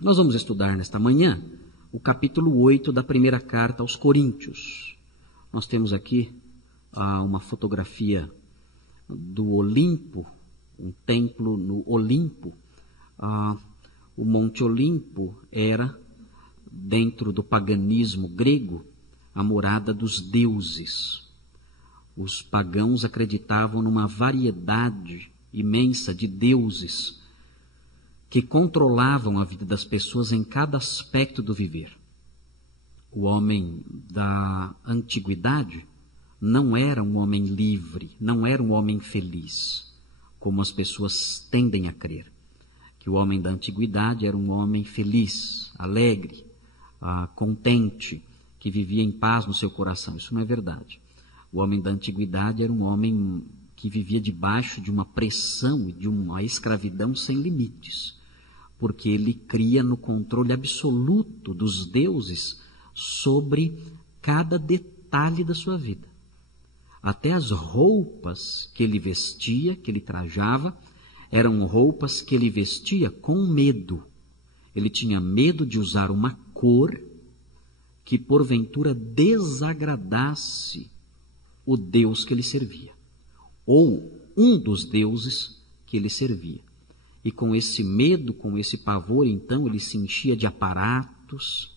Nós vamos estudar nesta manhã o capítulo 8 da primeira carta aos Coríntios. Nós temos aqui uma fotografia do Olimpo, um templo no Olimpo. O Monte Olimpo era, dentro do paganismo grego, a morada dos deuses. Os pagãos acreditavam numa variedade imensa de deuses que controlavam a vida das pessoas em cada aspecto do viver. O homem da antiguidade não era um homem livre, não era um homem feliz, como as pessoas tendem a crer. Que o homem da antiguidade era um homem feliz, alegre, contente, que vivia em paz no seu coração. Isso não é verdade. O homem da antiguidade era um homem que vivia debaixo de uma pressão e de uma escravidão sem limites, porque ele cria no controle absoluto dos deuses sobre cada detalhe da sua vida. Até as roupas que ele vestia, que ele trajava, eram roupas que ele vestia com medo. Ele tinha medo de usar uma cor que porventura desagradasse o Deus que ele servia, ou um dos deuses que ele servia. E com esse medo, com esse pavor, então, ele se enchia de aparatos,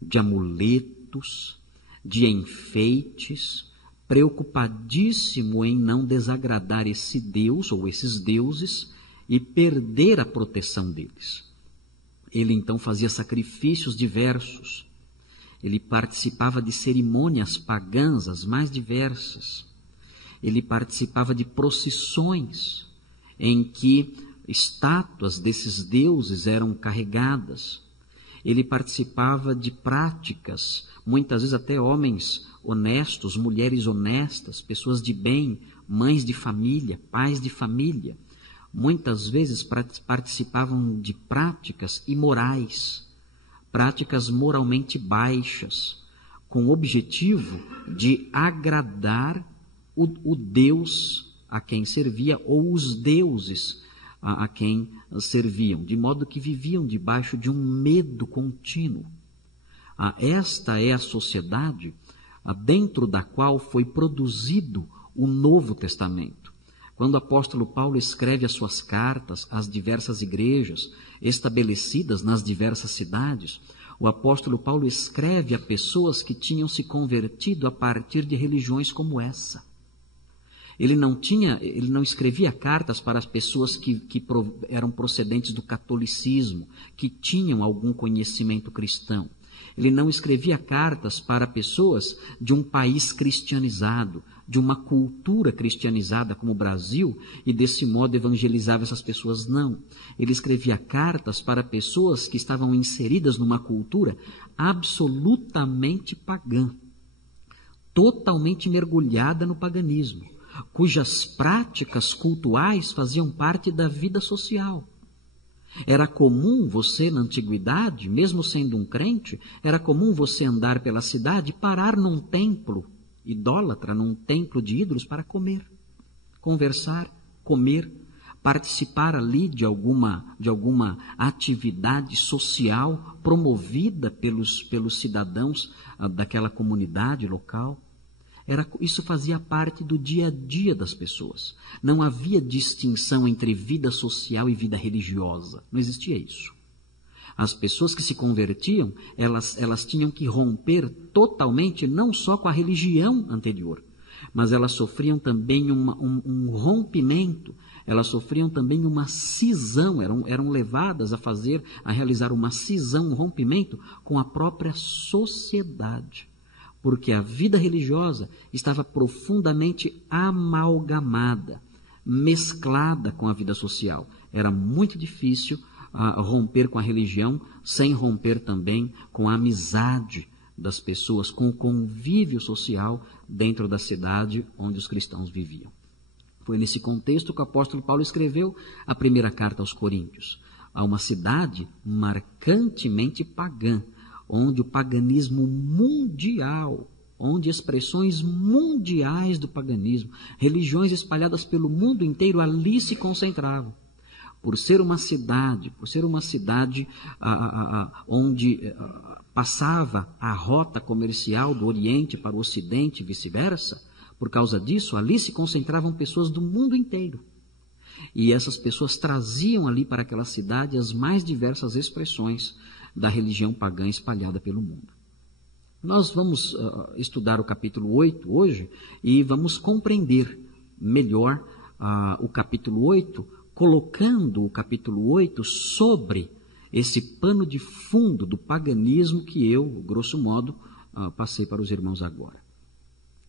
de amuletos, de enfeites, preocupadíssimo em não desagradar esse Deus ou esses deuses e perder a proteção deles. Ele então fazia sacrifícios diversos. Ele participava de cerimônias pagãs as mais diversas. Ele participava de procissões em que estátuas desses deuses eram carregadas. Ele participava de práticas, muitas vezes até homens honestos, mulheres honestas, pessoas de bem, mães de família, pais de família, muitas vezes participavam de práticas imorais, práticas moralmente baixas, com o objetivo de agradar o Deus a quem servia ou os deuses a quem serviam, de modo que viviam debaixo de um medo contínuo. Esta é a sociedade dentro da qual foi produzido o Novo Testamento. Quando o apóstolo Paulo escreve as suas cartas às diversas igrejas estabelecidas nas diversas cidades, o apóstolo Paulo escreve a pessoas que tinham se convertido a partir de religiões como essa. Ele não escrevia cartas para as pessoas que eram procedentes do catolicismo, que tinham algum conhecimento cristão. Ele não escrevia cartas para pessoas de um país cristianizado, de uma cultura cristianizada como o Brasil, e desse modo evangelizava essas pessoas. Não. Ele escrevia cartas para pessoas que estavam inseridas numa cultura absolutamente pagã, totalmente mergulhada no paganismo, cujas práticas cultuais faziam parte da vida social. Era comum você, na antiguidade, mesmo sendo um crente, era comum você andar pela cidade e parar num templo idólatra, num templo de ídolos para comer, conversar, comer, participar ali de alguma atividade social promovida pelos cidadãos daquela comunidade local. Isso fazia parte do dia a dia das pessoas. Não havia distinção entre vida social e vida religiosa. Não existia isso. As pessoas que se convertiam, elas tinham que romper totalmente, não só com a religião anterior, mas elas sofriam também um rompimento, elas sofriam também uma cisão, eram levadas a realizar uma cisão, um rompimento com a própria sociedade. Porque a vida religiosa estava profundamente amalgamada, mesclada com a vida social. Era muito difícil romper com a religião sem romper também com a amizade das pessoas, com o convívio social dentro da cidade onde os cristãos viviam. Foi nesse contexto que o apóstolo Paulo escreveu a primeira carta aos Coríntios, a uma cidade marcantemente pagã, onde o paganismo mundial, onde expressões mundiais do paganismo, religiões espalhadas pelo mundo inteiro ali se concentravam. por ser uma cidade onde passava a rota comercial do Oriente para o Ocidente e vice-versa, por causa disso, ali se concentravam pessoas do mundo inteiro. E essas pessoas traziam ali para aquela cidade as mais diversas expressões da religião pagã espalhada pelo mundo. Nós vamos estudar o capítulo 8 hoje e vamos compreender melhor o capítulo 8, colocando o capítulo 8 sobre esse pano de fundo do paganismo que eu, grosso modo, passei para os irmãos agora.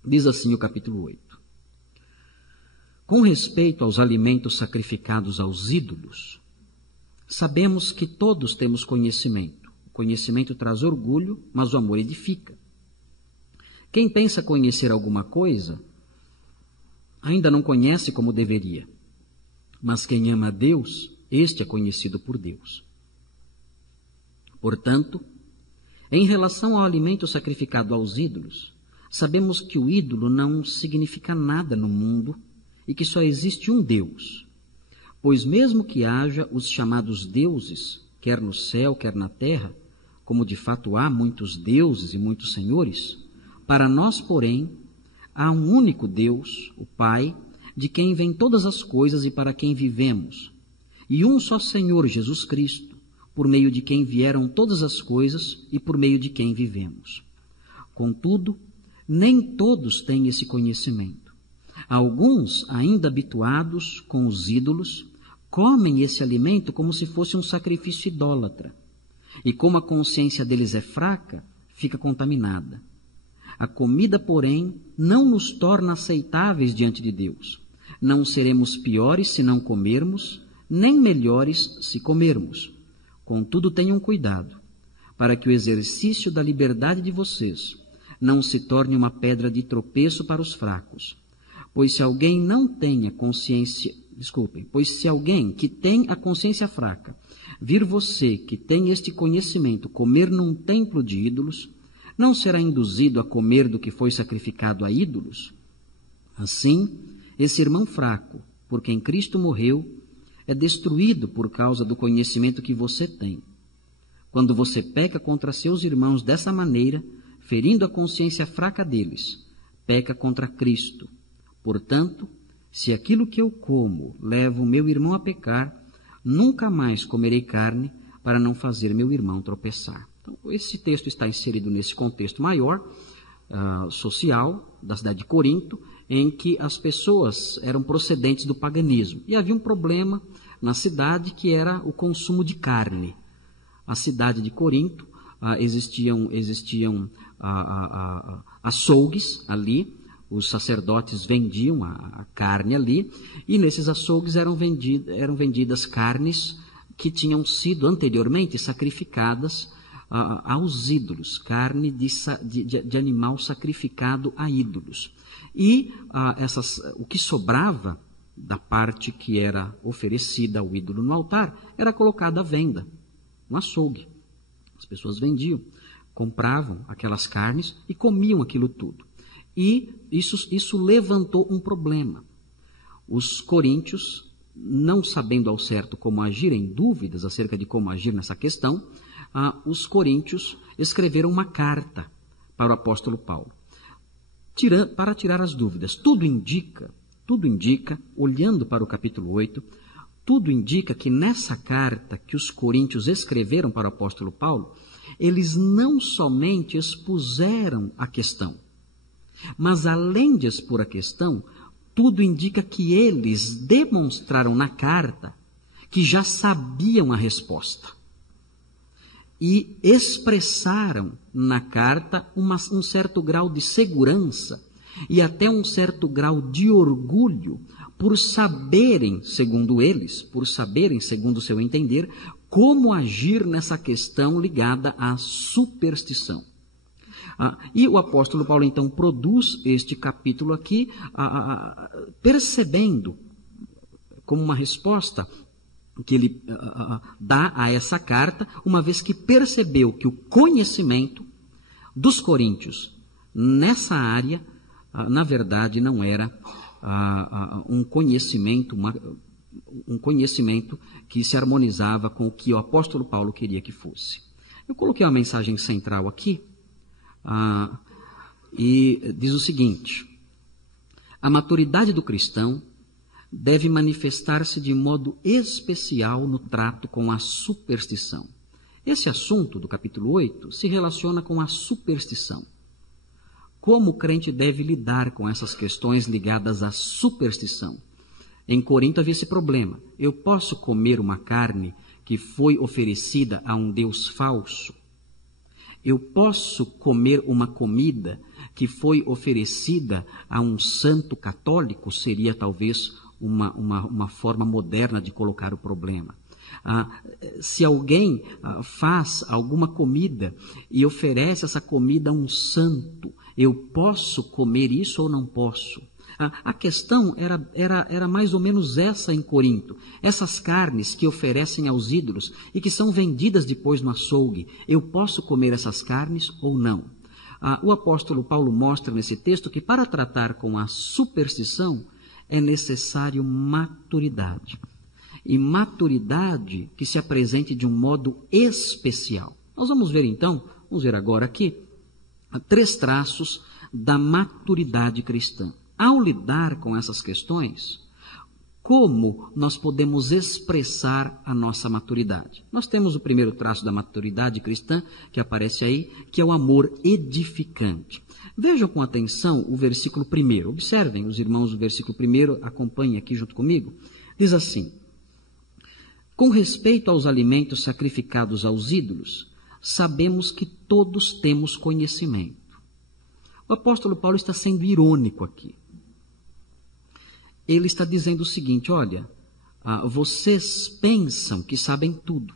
Diz assim o capítulo 8. Com respeito aos alimentos sacrificados aos ídolos, sabemos que todos temos conhecimento. O conhecimento traz orgulho, mas o amor edifica. Quem pensa conhecer alguma coisa, ainda não conhece como deveria. Mas quem ama a Deus, este é conhecido por Deus. Portanto, em relação ao alimento sacrificado aos ídolos, sabemos que o ídolo não significa nada no mundo e que só existe um Deus. Pois mesmo que haja os chamados deuses, quer no céu, quer na terra, como de fato há muitos deuses e muitos senhores, para nós, porém, há um único Deus, o Pai, de quem vêm todas as coisas e para quem vivemos, e um só Senhor, Jesus Cristo, por meio de quem vieram todas as coisas e por meio de quem vivemos. Contudo, nem todos têm esse conhecimento. Alguns, ainda habituados com os ídolos, comem esse alimento como se fosse um sacrifício idólatra. E como a consciência deles é fraca, fica contaminada. A comida, porém, não nos torna aceitáveis diante de Deus. Não seremos piores se não comermos, nem melhores se comermos. Contudo, tenham cuidado, para que o exercício da liberdade de vocês não se torne uma pedra de tropeço para os fracos. Pois se alguém que tem a consciência fraca, vir você que tem este conhecimento comer num templo de ídolos, não será induzido a comer do que foi sacrificado a ídolos? Assim, esse irmão fraco, por quem Cristo morreu, é destruído por causa do conhecimento que você tem. Quando você peca contra seus irmãos dessa maneira, ferindo a consciência fraca deles, peca contra Cristo. Portanto, se aquilo que eu como leva o meu irmão a pecar, nunca mais comerei carne para não fazer meu irmão tropeçar. Então, esse texto está inserido nesse contexto maior, social, da cidade de Corinto, em que as pessoas eram procedentes do paganismo. E havia um problema na cidade que era o consumo de carne. A cidade de Corinto, existiam açougues ali, os sacerdotes vendiam a carne ali, e nesses açougues eram vendidas carnes que tinham sido anteriormente sacrificadas aos ídolos, carne de animal sacrificado a ídolos. E o que sobrava da parte que era oferecida ao ídolo no altar era colocado à venda, no açougue. As pessoas vendiam, compravam aquelas carnes e comiam aquilo tudo. E isso levantou um problema. Os coríntios, não sabendo ao certo como agir, em dúvidas acerca de como agir nessa questão, os coríntios escreveram uma carta para o apóstolo Paulo, para tirar as dúvidas. Tudo indica, olhando para o capítulo 8, tudo indica que nessa carta que os coríntios escreveram para o apóstolo Paulo, eles não somente expuseram a questão, mas além de expor a questão, tudo indica que eles demonstraram na carta que já sabiam a resposta. E expressaram na carta um certo grau de segurança e até um certo grau de orgulho por saberem, segundo eles, segundo o seu entender, como agir nessa questão ligada à superstição. E o apóstolo Paulo então produz este capítulo aqui, percebendo como uma resposta que ele dá a essa carta, uma vez que percebeu que o conhecimento dos coríntios nessa área, um conhecimento que se harmonizava com o que o apóstolo Paulo queria que fosse. Eu coloquei uma mensagem central aqui, e diz o seguinte: a maturidade do cristão deve manifestar-se de modo especial no trato com a superstição. Esse assunto do capítulo 8 se relaciona com a superstição. Como o crente deve lidar com essas questões ligadas à superstição? Em Corinto havia esse problema. Eu posso comer uma carne que foi oferecida a um Deus falso? Eu posso comer uma comida que foi oferecida a um santo católico? Seria talvez uma forma moderna de colocar o problema. Se alguém faz alguma comida e oferece essa comida a um santo, eu posso comer isso ou não posso? A questão era mais ou menos essa em Corinto. Essas carnes que oferecem aos ídolos e que são vendidas depois no açougue, eu posso comer essas carnes ou não? O apóstolo Paulo mostra nesse texto que para tratar com a superstição é necessário maturidade. E maturidade que se apresente de um modo especial. Nós vamos ver então, vamos ver agora aqui, 3 traços da maturidade cristã. Ao lidar com essas questões, como nós podemos expressar a nossa maturidade? Nós temos o primeiro traço da maturidade cristã, que aparece aí, que é o amor edificante. Vejam com atenção o versículo 1. Observem, os irmãos, o versículo 1, acompanhem aqui junto comigo. Diz assim: com respeito aos alimentos sacrificados aos ídolos, sabemos que todos temos conhecimento. O apóstolo Paulo está sendo irônico aqui. Ele está dizendo o seguinte: olha, vocês pensam que sabem tudo.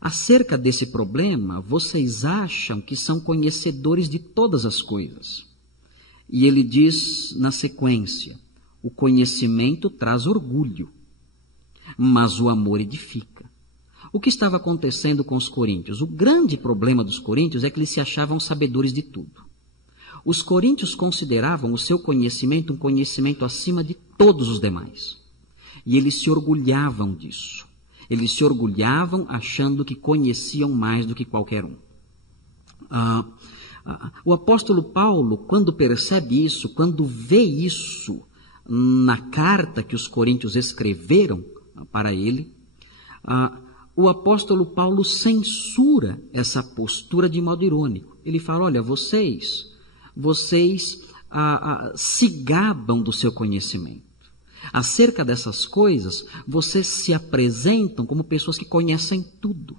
Acerca desse problema, vocês acham que são conhecedores de todas as coisas. E ele diz na sequência: o conhecimento traz orgulho, mas o amor edifica. O que estava acontecendo com os coríntios? O grande problema dos coríntios é que eles se achavam sabedores de tudo. Os coríntios consideravam o seu conhecimento um conhecimento acima de todos os demais. E eles se orgulhavam disso. Eles se orgulhavam achando que conheciam mais do que qualquer um. O apóstolo Paulo, quando percebe isso, quando vê isso na carta que os coríntios escreveram para ele, o apóstolo Paulo censura essa postura de modo irônico. Ele fala: olha, vocês se gabam do seu conhecimento. Acerca dessas coisas, vocês se apresentam como pessoas que conhecem tudo.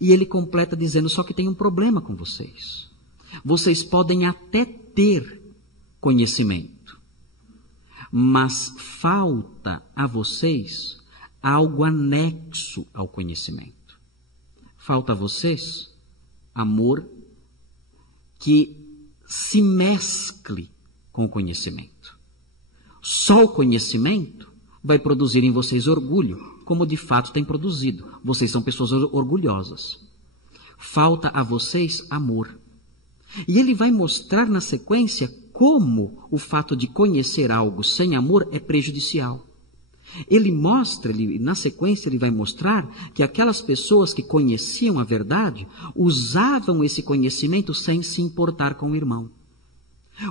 E ele completa dizendo: só que tem um problema com vocês. Vocês podem até ter conhecimento, mas falta a vocês algo anexo ao conhecimento. Falta a vocês amor que se mescle com o conhecimento. Só o conhecimento vai produzir em vocês orgulho, como de fato tem produzido. Vocês são pessoas orgulhosas. Falta a vocês amor. E ele vai mostrar na sequência como o fato de conhecer algo sem amor é prejudicial. Na sequência ele vai mostrar que aquelas pessoas que conheciam a verdade usavam esse conhecimento sem se importar com o irmão.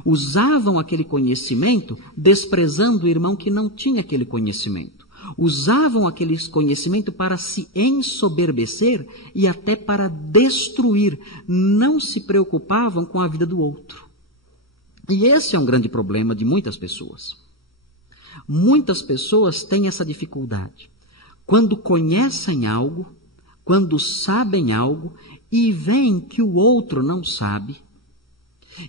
Usavam aquele conhecimento desprezando o irmão que não tinha aquele conhecimento. Usavam aquele conhecimento para se ensoberbecer e até para destruir. Não se preocupavam com a vida do outro. E esse é um grande problema de muitas pessoas. Muitas pessoas têm essa dificuldade. Quando conhecem algo, quando sabem algo e veem que o outro não sabe,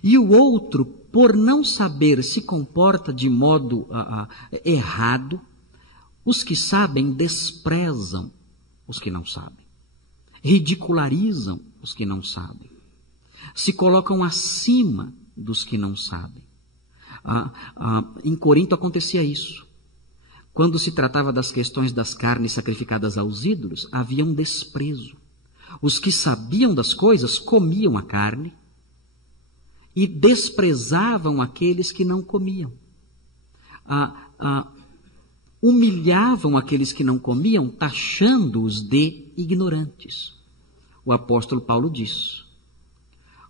e o outro, por não saber, se comporta de modo errado, os que sabem desprezam os que não sabem, ridicularizam os que não sabem, se colocam acima dos que não sabem. Em Corinto acontecia isso. Quando se tratava das questões das carnes sacrificadas aos ídolos, havia um desprezo. Os que sabiam das coisas comiam a carne e desprezavam aqueles que não comiam. humilhavam aqueles que não comiam, taxando-os de ignorantes. O apóstolo Paulo diz: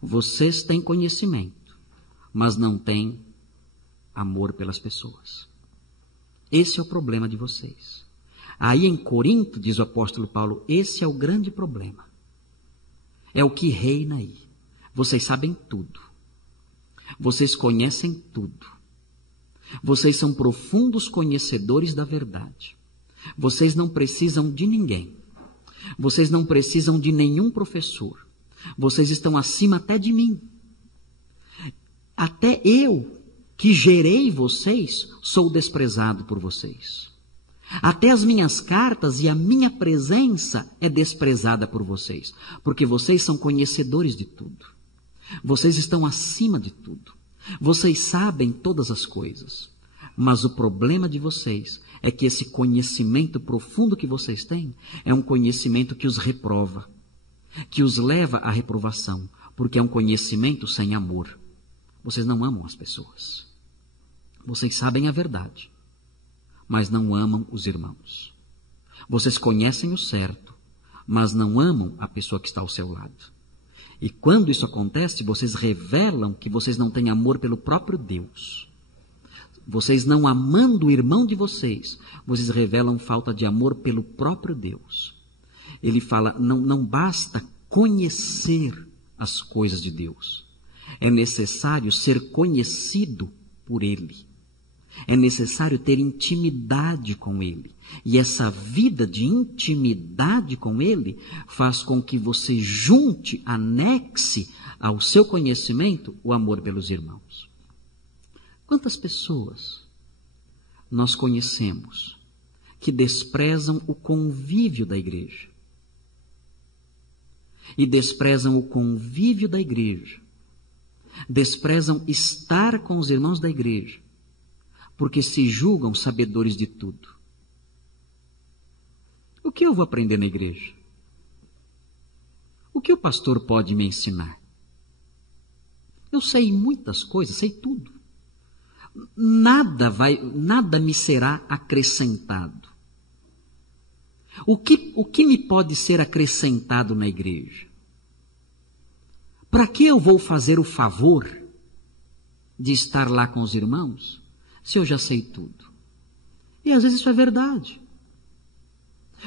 vocês têm conhecimento, mas não têm amor pelas pessoas. Esse é o problema de vocês. Aí em Corinto, diz o apóstolo Paulo, esse é o grande problema. É o que reina aí. Vocês sabem tudo. Vocês conhecem tudo. Vocês são profundos conhecedores da verdade. Vocês não precisam de ninguém. Vocês não precisam de nenhum professor. Vocês estão acima até de mim. Até eu, que gerei vocês, sou desprezado por vocês. Até as minhas cartas e a minha presença é desprezada por vocês, porque vocês são conhecedores de tudo. Vocês estão acima de tudo. Vocês sabem todas as coisas. Mas o problema de vocês é que esse conhecimento profundo que vocês têm é um conhecimento que os reprova, que os leva à reprovação, porque é um conhecimento sem amor. Vocês não amam as pessoas. Vocês sabem a verdade, mas não amam os irmãos. Vocês conhecem o certo, mas não amam a pessoa que está ao seu lado. E quando isso acontece, vocês revelam que vocês não têm amor pelo próprio Deus. Vocês não amando o irmão de vocês, vocês revelam falta de amor pelo próprio Deus. Ele fala, não basta conhecer as coisas de Deus. É necessário ser conhecido por Ele. É necessário ter intimidade com Ele. E essa vida de intimidade com Ele faz com que você junte, anexe ao seu conhecimento o amor pelos irmãos. Quantas pessoas nós conhecemos que desprezam o convívio da igreja? E desprezam o convívio da igreja. Desprezam estar com os irmãos da igreja, porque se julgam sabedores de tudo. O que eu vou aprender na igreja? O que o pastor pode me ensinar? Eu sei muitas coisas, sei tudo. Nada me será acrescentado. O que me pode ser acrescentado na igreja? Para que eu vou fazer o favor de estar lá com os irmãos, se eu já sei tudo? E às vezes isso é verdade.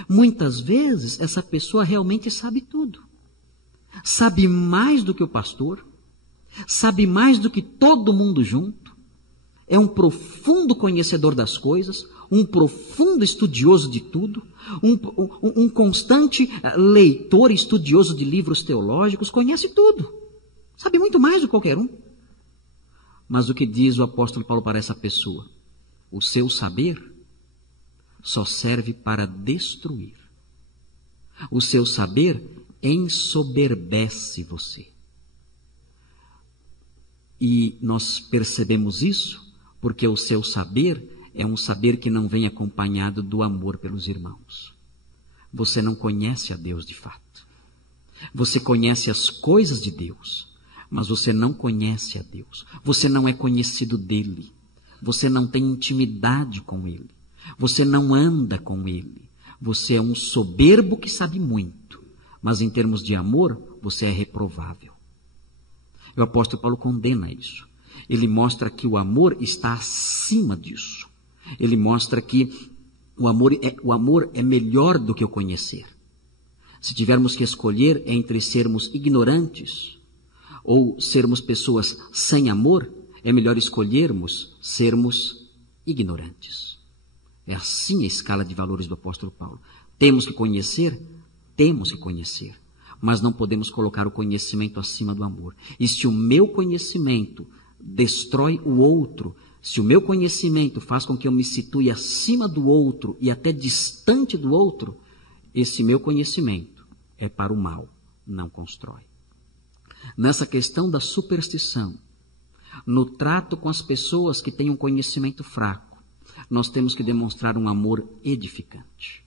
Muitas vezes essa pessoa realmente sabe tudo. Sabe mais do que o pastor, sabe mais do que todo mundo junto. É um profundo conhecedor das coisas, um profundo estudioso de tudo, um constante leitor e estudioso de livros teológicos, conhece tudo, sabe muito mais do que qualquer um. Mas o que diz o apóstolo Paulo para essa pessoa? O seu saber só serve para destruir. O seu saber ensoberbece você. E nós percebemos isso porque o seu saber é um saber que não vem acompanhado do amor pelos irmãos. Você não conhece a Deus de fato. Você conhece as coisas de Deus, mas você não conhece a Deus. Você não é conhecido dele. Você não tem intimidade com ele. Você não anda com ele. Você é um soberbo que sabe muito, mas em termos de amor, você é reprovável. O apóstolo Paulo condena isso. Ele mostra que o amor está acima disso. Ele mostra que o amor é melhor do que o conhecer. Se tivermos que escolher entre sermos ignorantes ou sermos pessoas sem amor, é melhor escolhermos sermos ignorantes. É assim a escala de valores do apóstolo Paulo. Temos que conhecer, mas não podemos colocar o conhecimento acima do amor. E se o meu conhecimento destrói o outro, se o meu conhecimento faz com que eu me situe acima do outro e até distante do outro, esse meu conhecimento é para o mal, não constrói. Nessa questão da superstição, no trato com as pessoas que têm um conhecimento fraco, nós temos que demonstrar um amor edificante.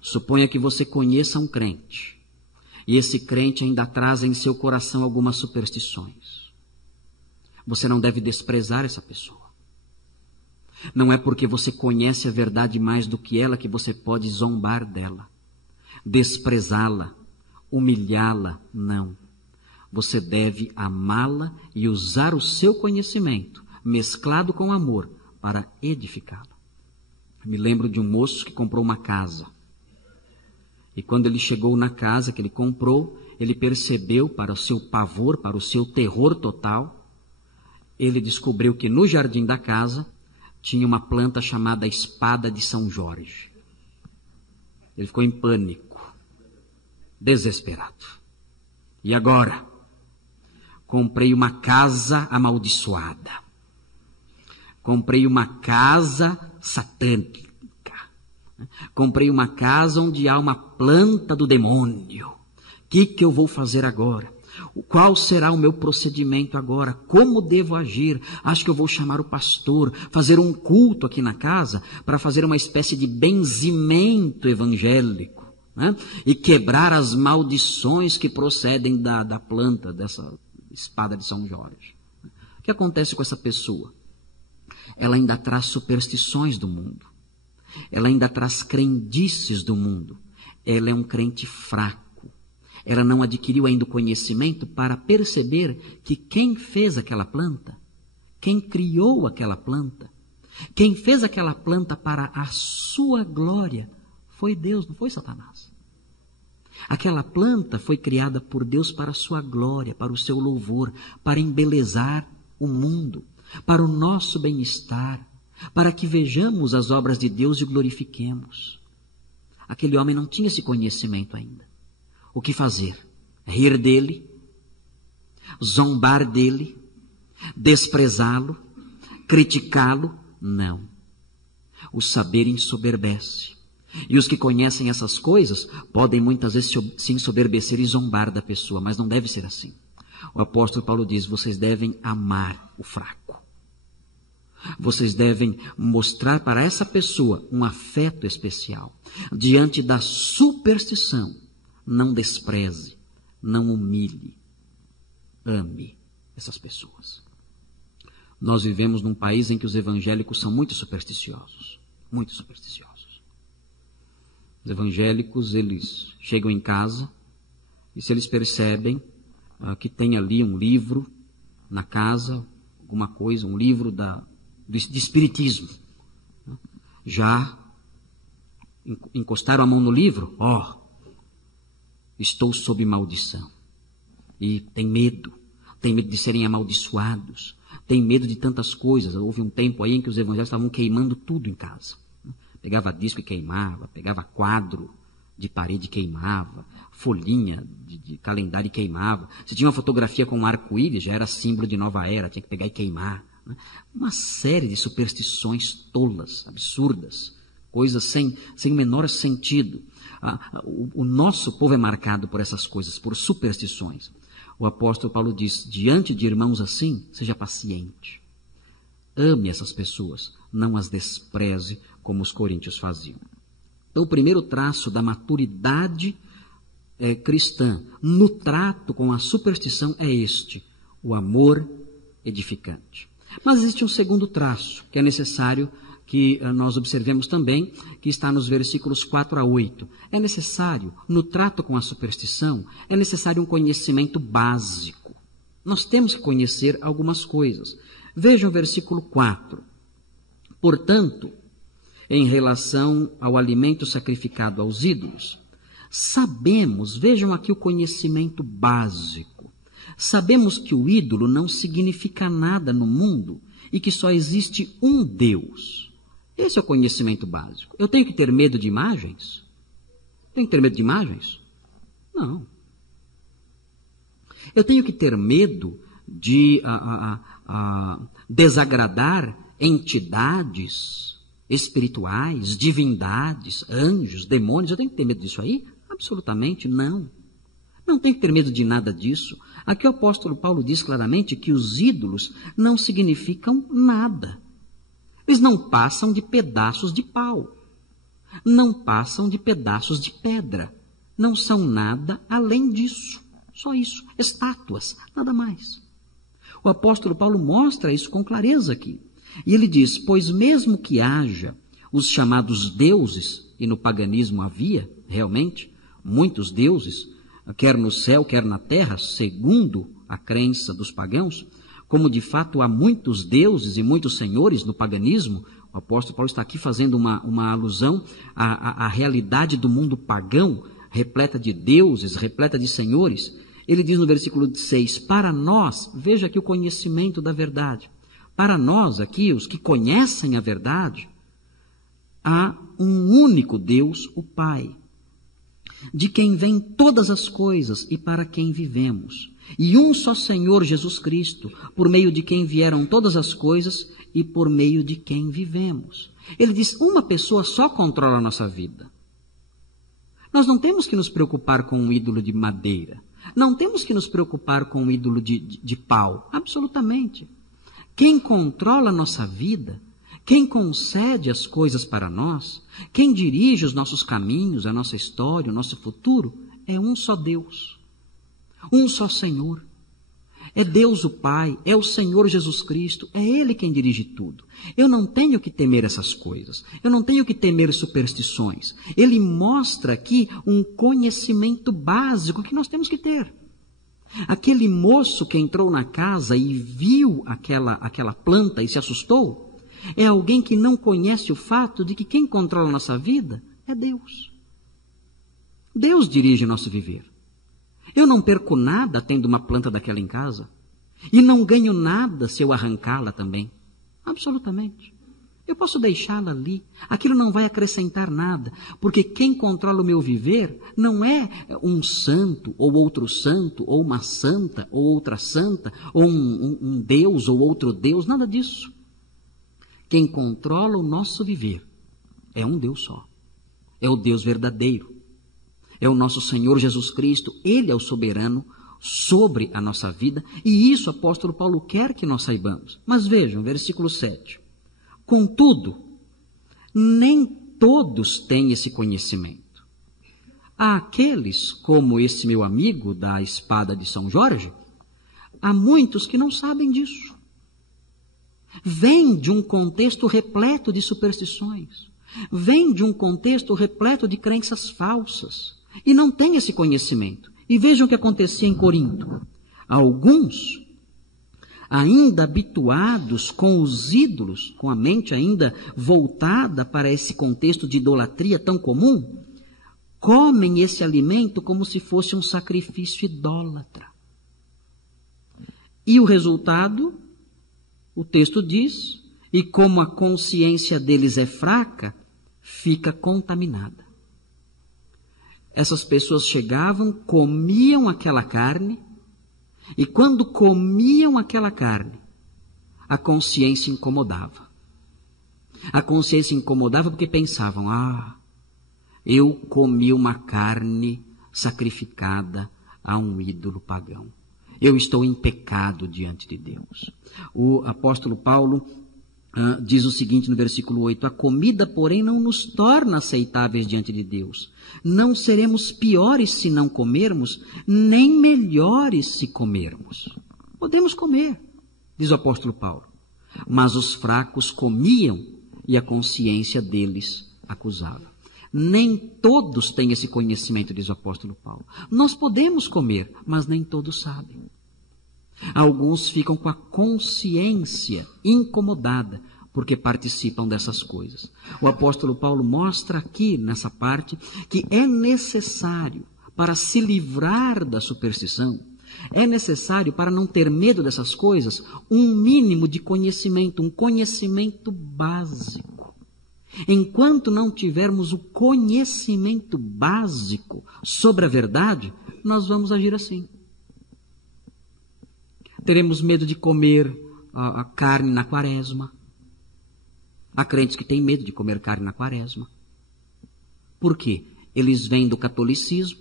Suponha que você conheça um crente, e esse crente ainda traz em seu coração algumas superstições. Você não deve desprezar essa pessoa. Não é porque você conhece a verdade mais do que ela que você pode zombar dela, desprezá-la, humilhá-la, não. Você deve amá-la e usar o seu conhecimento, mesclado com amor, para edificá-la. Me lembro de um moço que comprou uma casa. E quando ele chegou na casa que ele comprou, ele percebeu, para o seu pavor, para o seu terror total, ele descobriu que no jardim da casa tinha uma planta chamada espada de São Jorge. Ele ficou em pânico, desesperado. E agora? Comprei uma casa amaldiçoada. Comprei uma casa satânica. Comprei uma casa onde há uma planta do demônio. O que eu vou fazer agora? Qual será o meu procedimento agora? Como devo agir? Acho que eu vou chamar o pastor, fazer um culto aqui na casa para fazer uma espécie de benzimento evangélico, né? E quebrar as maldições que procedem da planta dessa espada de São Jorge. O que acontece com essa pessoa? Ela ainda traz superstições do mundo. Ela ainda traz crendices do mundo. Ela é um crente fraco. Ela não adquiriu ainda o conhecimento para perceber que quem fez aquela planta, quem criou aquela planta, quem fez aquela planta para a sua glória, foi Deus, não foi Satanás. Aquela planta foi criada por Deus para a sua glória, para o seu louvor, para embelezar o mundo, para o nosso bem-estar, para que vejamos as obras de Deus e o glorifiquemos. Aquele homem não tinha esse conhecimento ainda. O que fazer? Rir dele? Zombar dele? Desprezá-lo? Criticá-lo? Não. O saber ensoberbece. E os que conhecem essas coisas podem muitas vezes se ensoberbecer e zombar da pessoa, mas não deve ser assim. O apóstolo Paulo diz, vocês devem amar o fraco. Vocês devem mostrar para essa pessoa um afeto especial. Diante da superstição, não despreze, não humilhe, ame essas pessoas. Nós vivemos num país em que os evangélicos são muito supersticiosos, muito supersticiosos. Os evangélicos, eles chegam em casa e se eles percebem que tem ali um livro na casa, alguma coisa, um livro de espiritismo, já encostaram a mão no livro, estou sob maldição. E tem medo de serem amaldiçoados, tem medo de tantas coisas. Houve um tempo aí em que os evangélicos estavam queimando tudo em casa. Pegava disco e queimava, pegava quadro de parede e queimava, folhinha de calendário e queimava. Se tinha uma fotografia com um arco-íris, já era símbolo de nova era, tinha que pegar e queimar. Uma série de superstições tolas, absurdas, coisas sem o menor sentido. O nosso povo é marcado por essas coisas, por superstições. O apóstolo Paulo diz, diante de irmãos assim, seja paciente. Ame essas pessoas, não as despreze como os coríntios faziam. Então, o primeiro traço da maturidade cristã no trato com a superstição é este, o amor edificante. Mas existe um segundo traço que é necessário que nós observemos também, que está nos versículos 4 a 8. É necessário, no trato com a superstição, é necessário um conhecimento básico. Nós temos que conhecer algumas coisas. Vejam o versículo 4. Portanto, em relação ao alimento sacrificado aos ídolos, sabemos, vejam aqui o conhecimento básico, sabemos que o ídolo não significa nada no mundo e que só existe um Deus. Esse é o conhecimento básico. Eu tenho que ter medo de imagens? Tenho que ter medo de imagens? Não. Eu tenho que ter medo de desagradar entidades espirituais, divindades, anjos, demônios? Eu tenho que ter medo disso aí? Absolutamente não. Não tem que ter medo de nada disso. Aqui o apóstolo Paulo diz claramente que os ídolos não significam nada. Eles não passam de pedaços de pau. Não passam de pedaços de pedra. Não são nada além disso. Só isso. Estátuas, nada mais. O apóstolo Paulo mostra isso com clareza aqui. E ele diz, pois mesmo que haja os chamados deuses, e no paganismo havia, realmente, muitos deuses, quer no céu, quer na terra, segundo a crença dos pagãos, como de fato há muitos deuses e muitos senhores no paganismo, o apóstolo Paulo está aqui fazendo uma alusão à realidade do mundo pagão, repleta de deuses, repleta de senhores. Ele diz no versículo 6, para nós, veja aqui o conhecimento da verdade, para nós aqui, os que conhecem a verdade, há um único Deus, o Pai, de quem vêm todas as coisas e para quem vivemos, e um só Senhor Jesus Cristo, por meio de quem vieram todas as coisas e por meio de quem vivemos. Ele diz, uma pessoa só controla a nossa vida. Nós não temos que nos preocupar com um ídolo de madeira, não temos que nos preocupar com um ídolo de pau, absolutamente. Quem controla a nossa vida, quem concede as coisas para nós, quem dirige os nossos caminhos, a nossa história, o nosso futuro, é um só Deus, um só Senhor. É Deus o Pai, é o Senhor Jesus Cristo, é Ele quem dirige tudo. Eu não tenho que temer essas coisas, eu não tenho que temer superstições. Ele mostra aqui um conhecimento básico que nós temos que ter. Aquele moço que entrou na casa e viu aquela planta e se assustou, é alguém que não conhece o fato de que quem controla a nossa vida é Deus. Deus dirige o nosso viver. Eu não perco nada tendo uma planta daquela em casa. E não ganho nada se eu arrancá-la também. Absolutamente. Eu posso deixá-la ali. Aquilo não vai acrescentar nada. Porque quem controla o meu viver não é um santo, ou outro santo, ou uma santa, ou outra santa, ou um Deus, ou outro Deus. Nada disso. Quem controla o nosso viver é um Deus só. É o Deus verdadeiro. É o nosso Senhor Jesus Cristo. Ele é o soberano sobre a nossa vida. E isso o apóstolo Paulo quer que nós saibamos. Mas vejam, versículo 7. Contudo, nem todos têm esse conhecimento. Há aqueles, como esse meu amigo da espada de São Jorge, há muitos que não sabem disso. Vem de um contexto repleto de superstições. Vem de um contexto repleto de crenças falsas. E não tem esse conhecimento. E vejam o que acontecia em Corinto. Alguns, ainda habituados com os ídolos, com a mente ainda voltada para esse contexto de idolatria tão comum, comem esse alimento como se fosse um sacrifício idólatra. E o resultado, o texto diz, e como a consciência deles é fraca, fica contaminada. Essas pessoas chegavam, comiam aquela carne, e quando comiam aquela carne, a consciência incomodava. A consciência incomodava porque pensavam, eu comi uma carne sacrificada a um ídolo pagão. Eu estou em pecado diante de Deus. O apóstolo Paulo diz o seguinte no versículo 8, a comida, porém, não nos torna aceitáveis diante de Deus. Não seremos piores se não comermos, nem melhores se comermos. Podemos comer, diz o apóstolo Paulo. Mas os fracos comiam e a consciência deles acusava. Nem todos têm esse conhecimento, diz o apóstolo Paulo. Nós podemos comer, mas nem todos sabem. Alguns ficam com a consciência incomodada porque participam dessas coisas. O apóstolo Paulo mostra aqui, nessa parte, que é necessário, para se livrar da superstição, é necessário, para não ter medo dessas coisas, um mínimo de conhecimento, um conhecimento básico. Enquanto não tivermos o conhecimento básico sobre a verdade, nós vamos agir assim. Teremos medo de comer a carne na quaresma. Há crentes que têm medo de comer carne na quaresma. Por quê? Eles vêm do catolicismo,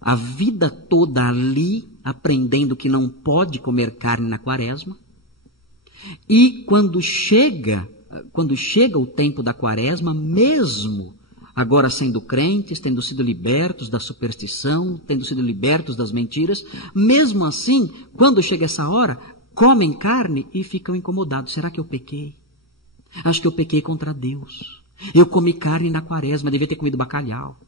a vida toda ali, aprendendo que não pode comer carne na quaresma. E quando chega o tempo da quaresma, mesmo agora sendo crentes, tendo sido libertos da superstição, tendo sido libertos das mentiras, mesmo assim, quando chega essa hora, comem carne e ficam incomodados. Será que eu pequei? Acho que eu pequei contra Deus. Eu comi carne na quaresma, devia ter comido bacalhau.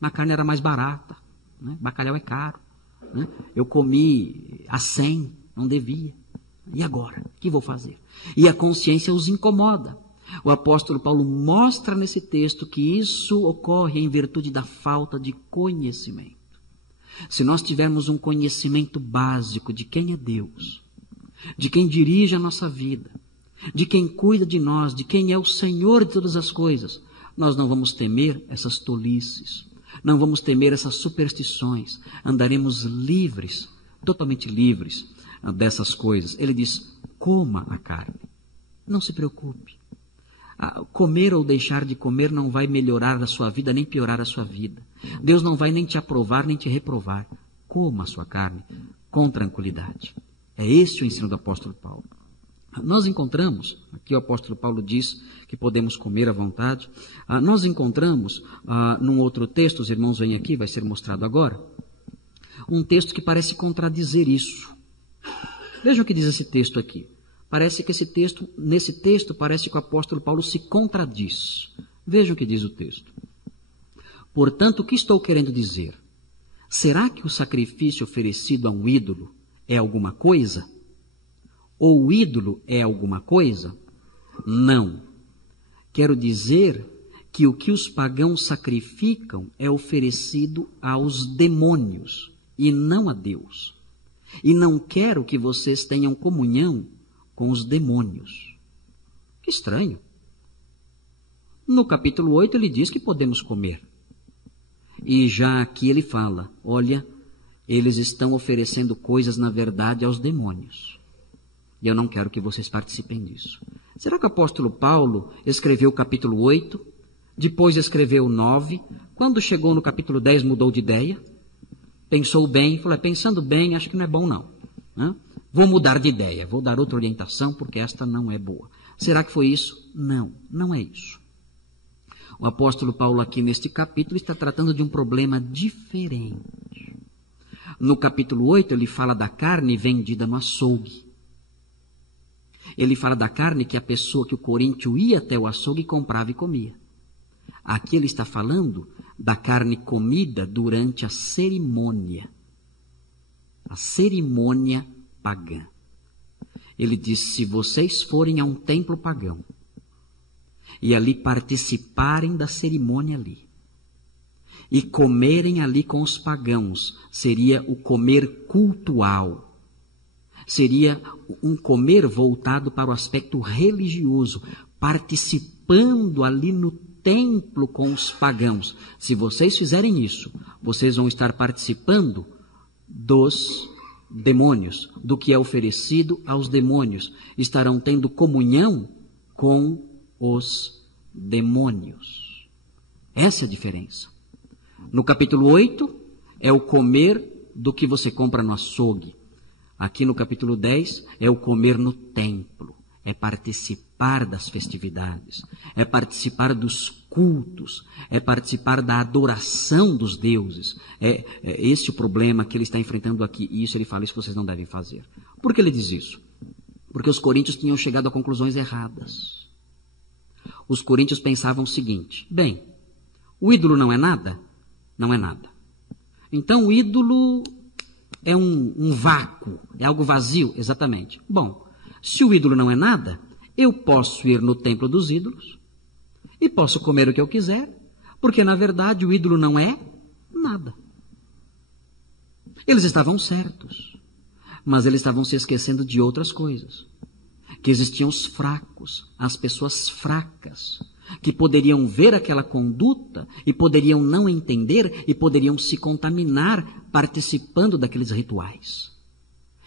A carne era mais barata. Bacalhau é caro. Eu comi a 100, não devia. E agora? O que vou fazer? E a consciência os incomoda. O apóstolo Paulo mostra nesse texto que isso ocorre em virtude da falta de conhecimento. Se nós tivermos um conhecimento básico de quem é Deus, de quem dirige a nossa vida, de quem cuida de nós, de quem é o Senhor de todas as coisas, nós não vamos temer essas tolices, não vamos temer essas superstições, andaremos livres, totalmente livres dessas coisas. Ele diz, coma a carne, não se preocupe. Comer ou deixar de comer não vai melhorar a sua vida, nem piorar a sua vida. Deus não vai nem te aprovar, nem te reprovar. Coma a sua carne com tranquilidade. É esse o ensino do apóstolo Paulo. Nós encontramos, aqui o apóstolo Paulo diz que podemos comer à vontade. Nós encontramos, num outro texto, os irmãos vêm aqui, vai ser mostrado agora, um texto que parece contradizer isso. Veja o que diz esse texto aqui. Parece que nesse texto, parece que o apóstolo Paulo se contradiz. Veja o que diz o texto. Portanto, o que estou querendo dizer? Será que o sacrifício oferecido a um ídolo é alguma coisa? Ou o ídolo é alguma coisa? Não. Quero dizer que o que os pagãos sacrificam é oferecido aos demônios e não a Deus. E não quero que vocês tenham comunhão com os demônios. Que estranho. No capítulo 8 ele diz que podemos comer. E já aqui ele fala, olha, eles estão oferecendo coisas na verdade aos demônios. E eu não quero que vocês participem disso. Será que o apóstolo Paulo escreveu o capítulo 8, depois escreveu o 9, quando chegou no capítulo 10 mudou de ideia? Pensou bem, falou, pensando bem, acho que não é bom não. Vou mudar de ideia, vou dar outra orientação porque esta não é boa. Será que foi isso? Não, não é isso. O apóstolo Paulo aqui neste capítulo está tratando de um problema diferente. No capítulo 8 ele fala da carne vendida no açougue. Ele fala da carne que a pessoa, que o coríntio ia até o açougue e comprava e comia. Aqui ele está falando da carne comida durante a cerimônia. A cerimônia pagã. Ele diz, se vocês forem a um templo pagão e ali participarem da cerimônia ali e comerem ali com os pagãos, seria o comer cultual, seria um comer voltado para o aspecto religioso, participando ali no templo com os pagãos. Se vocês fizerem isso, vocês vão estar participando dos demônios, do que é oferecido aos demônios. Estarão tendo comunhão com os demônios. Essa é a diferença. No capítulo 8, é o comer do que você compra no açougue. Aqui no capítulo 10, é o comer no templo. É participar das festividades. É participar dos cultos. É participar da adoração dos deuses. É esse o problema que ele está enfrentando aqui. E isso ele fala, isso vocês não devem fazer. Por que ele diz isso? Porque os coríntios tinham chegado a conclusões erradas. Os coríntios pensavam o seguinte, bem, o ídolo não é nada? Não é nada. Então o ídolo é um vácuo, é algo vazio, exatamente. Bom, se o ídolo não é nada, eu posso ir no templo dos ídolos e posso comer o que eu quiser, porque na verdade o ídolo não é nada. Eles estavam certos, mas eles estavam se esquecendo de outras coisas. Que existiam os fracos, as pessoas fracas, que poderiam ver aquela conduta e poderiam não entender e poderiam se contaminar participando daqueles rituais.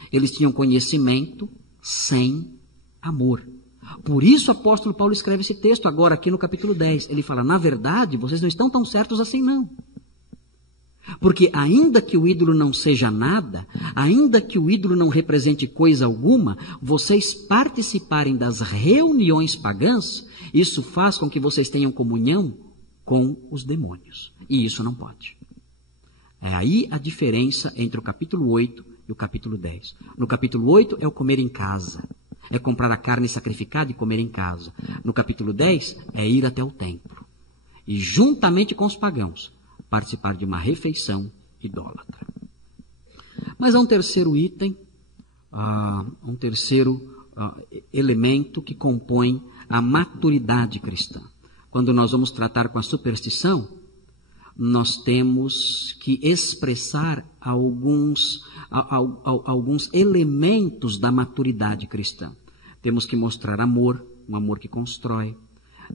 Eles tinham conhecimento sem amor. Por isso o apóstolo Paulo escreve esse texto agora aqui no capítulo 10. Ele fala, na verdade, vocês não estão tão certos assim não. Porque ainda que o ídolo não seja nada, ainda que o ídolo não represente coisa alguma, vocês participarem das reuniões pagãs, isso faz com que vocês tenham comunhão com os demônios. E isso não pode. É aí a diferença entre o capítulo 8 e o capítulo 10. No capítulo 8 é o comer em casa. É comprar a carne sacrificada e comer em casa. No capítulo 10 é ir até o templo. E juntamente com os pagãos, participar de uma refeição idólatra. Mas há um terceiro item, um terceiro elemento que compõe a maturidade cristã. Quando nós vamos tratar com a superstição, nós temos que expressar alguns elementos da maturidade cristã. Temos que mostrar amor, um amor que constrói.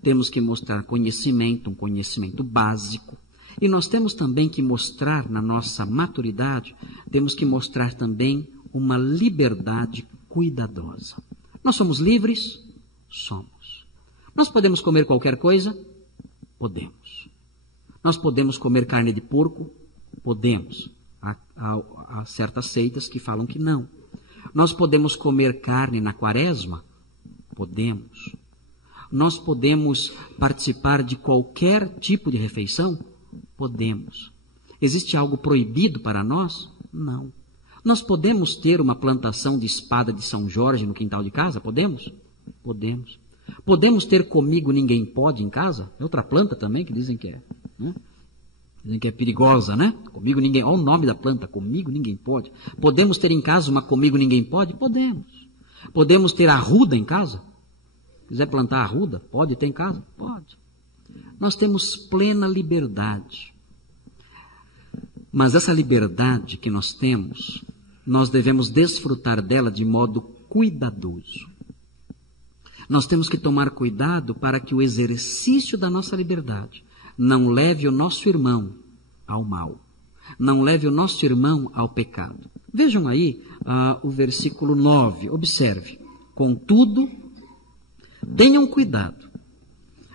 Temos que mostrar conhecimento, um conhecimento básico. E nós temos também que mostrar, na nossa maturidade, temos que mostrar também uma liberdade cuidadosa. Nós somos livres? Somos. Nós podemos comer qualquer coisa? Podemos. Nós podemos comer carne de porco? Podemos. Há certas seitas que falam que não. Nós podemos comer carne na quaresma? Podemos. Nós podemos participar de qualquer tipo de refeição? Podemos. Existe algo proibido para nós? Não. Nós podemos ter uma plantação de espada de São Jorge no quintal de casa? Podemos? Podemos. Podemos ter comigo ninguém pode em casa? É outra planta também que dizem que é. Né? Dizem que é perigosa, né? Comigo ninguém... Olha o nome da planta, comigo ninguém pode. Podemos ter em casa uma comigo ninguém pode? Podemos. Podemos ter arruda em casa? Quiser plantar arruda? Pode ter em casa? Pode. Nós temos plena liberdade. Mas essa liberdade que nós temos, nós devemos desfrutar dela de modo cuidadoso. Nós temos que tomar cuidado para que o exercício da nossa liberdade não leve o nosso irmão ao mal, não leve o nosso irmão ao pecado. Vejam aí o versículo 9, observe. Contudo, tenham cuidado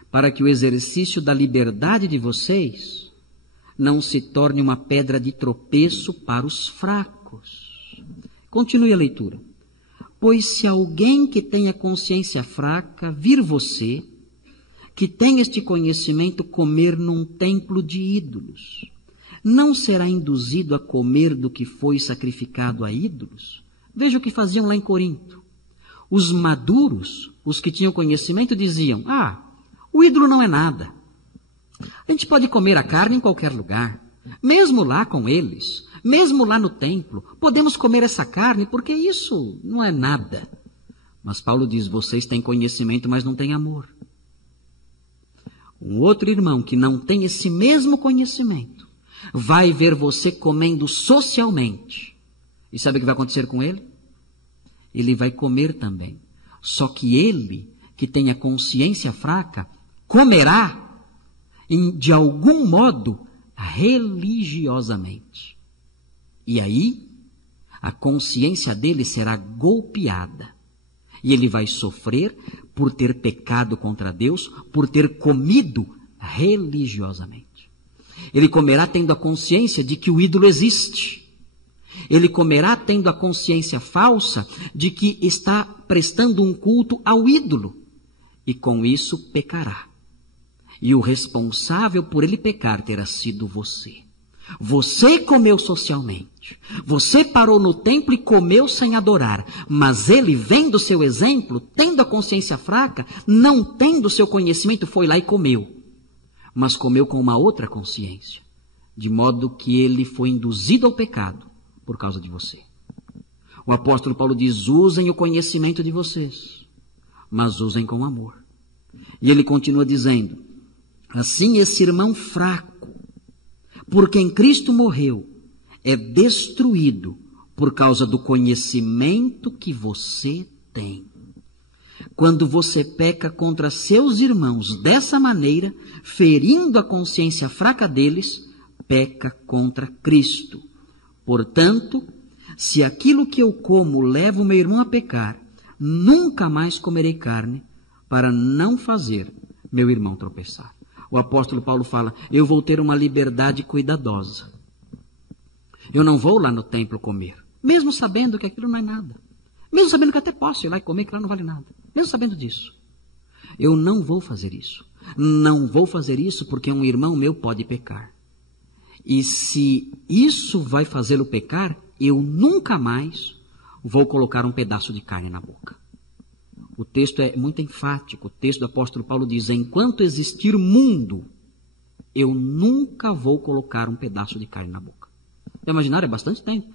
para que o exercício da liberdade de vocês não se torne uma pedra de tropeço para os fracos. Continue a leitura. Pois se alguém que tenha consciência fraca vir você, que tem este conhecimento, comer num templo de ídolos, não será induzido a comer do que foi sacrificado a ídolos? Veja o que faziam lá em Corinto. Os maduros, os que tinham conhecimento, diziam, o ídolo não é nada. A gente pode comer a carne em qualquer lugar, mesmo lá com eles, mesmo lá no templo, podemos comer essa carne porque isso não é nada. Mas Paulo diz, vocês têm conhecimento, mas não têm amor. Um outro irmão que não tem esse mesmo conhecimento, vai ver você comendo socialmente. E sabe o que vai acontecer com ele? Ele vai comer também. Só que ele, que tem a consciência fraca, comerá, de algum modo, religiosamente. E aí, a consciência dele será golpeada. E ele vai sofrer por ter pecado contra Deus, por ter comido religiosamente. Ele comerá tendo a consciência de que o ídolo existe. Ele comerá tendo a consciência falsa de que está prestando um culto ao ídolo. E com isso pecará. E o responsável por ele pecar terá sido você. Você comeu socialmente. Você parou no templo e comeu sem adorar. Mas ele, vendo o seu exemplo, tendo a consciência fraca, não tendo o seu conhecimento, foi lá e comeu. Mas comeu com uma outra consciência. De modo que ele foi induzido ao pecado por causa de você. O apóstolo Paulo diz, usem o conhecimento de vocês, mas usem com amor. E ele continua dizendo, assim esse irmão fraco, por quem Cristo morreu, é destruído por causa do conhecimento que você tem. Quando você peca contra seus irmãos dessa maneira, ferindo a consciência fraca deles, peca contra Cristo. Portanto, se aquilo que eu como leva o meu irmão a pecar, nunca mais comerei carne para não fazer meu irmão tropeçar. O apóstolo Paulo fala, eu vou ter uma liberdade cuidadosa. Eu não vou lá no templo comer, mesmo sabendo que aquilo não é nada. Mesmo sabendo que até posso ir lá e comer, que lá não vale nada. Mesmo sabendo disso. Eu não vou fazer isso. Não vou fazer isso porque um irmão meu pode pecar. E se isso vai fazê-lo pecar, eu nunca mais vou colocar um pedaço de carne na boca. O texto é muito enfático. O texto do apóstolo Paulo diz: enquanto existir mundo, eu nunca vou colocar um pedaço de carne na boca. Imaginaram? É bastante tempo.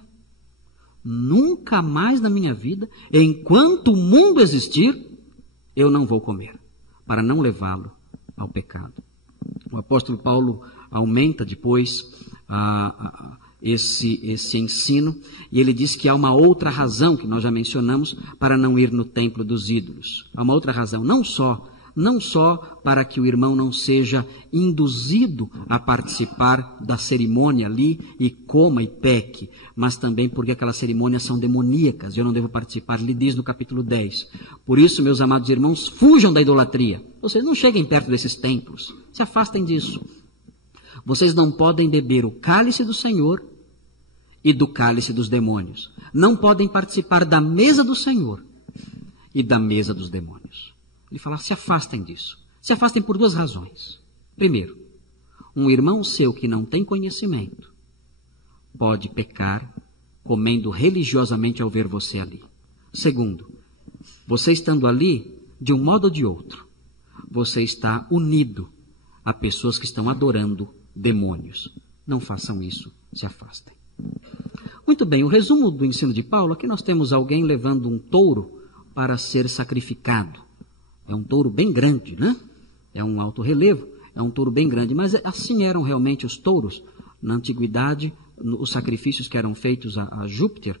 Nunca mais na minha vida, enquanto o mundo existir, eu não vou comer, para não levá-lo ao pecado. O apóstolo Paulo aumenta depois esse ensino, e ele diz que há uma outra razão que nós já mencionamos para não ir no templo dos ídolos. Há uma outra razão, não só para que o irmão não seja induzido a participar da cerimônia ali e coma e peque, mas também porque aquelas cerimônias são demoníacas e eu não devo participar. Ele diz no capítulo 10, por isso, meus amados irmãos, fujam da idolatria. Vocês não cheguem perto desses templos, se afastem disso. Vocês não podem beber o cálice do Senhor e do cálice dos demônios. Não podem participar da mesa do Senhor e da mesa dos demônios. Ele fala, se afastem disso. Se afastem por duas razões. Primeiro, um irmão seu que não tem conhecimento pode pecar comendo religiosamente ao ver você ali. Segundo, você estando ali, de um modo ou de outro, você está unido a pessoas que estão adorando demônios. Não façam isso, se afastem. Muito bem, o resumo do ensino de Paulo, aqui nós temos alguém levando um touro para ser sacrificado. É um touro bem grande, né? É um alto relevo, é um touro bem grande. Mas assim eram realmente os touros. Na antiguidade, os sacrifícios que eram feitos a Júpiter,